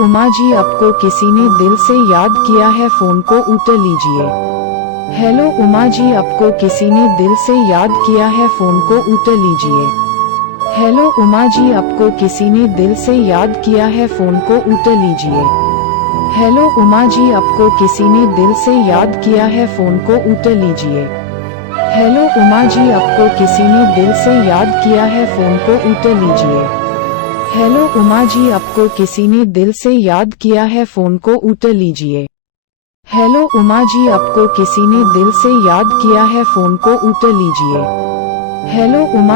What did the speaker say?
उमा जी, आपको किसी ने दिल से याद किया है, फोन को उठा लीजिए। हेलो उमा जी, आपको किसी ने दिल से याद किया है, फोन को उठा लीजिए। हेलो उमा जी, आपको किसी ने दिल से याद किया है, फोन को उठा लीजिए। हेलो उमा जी, आपको किसी ने दिल से याद किया है, फोन को उठा लीजिए। हेलो उमा जी, आपको किसी ने दिल से याद किया है, फोन को उठा लीजिए। हेलो उमा जी, आपको किसी ने दिल से याद किया है, फोन को उठा लीजिए। हेलो उमा जी, आपको किसी ने दिल से याद किया है, फोन को उठा लीजिए। हेलो उमा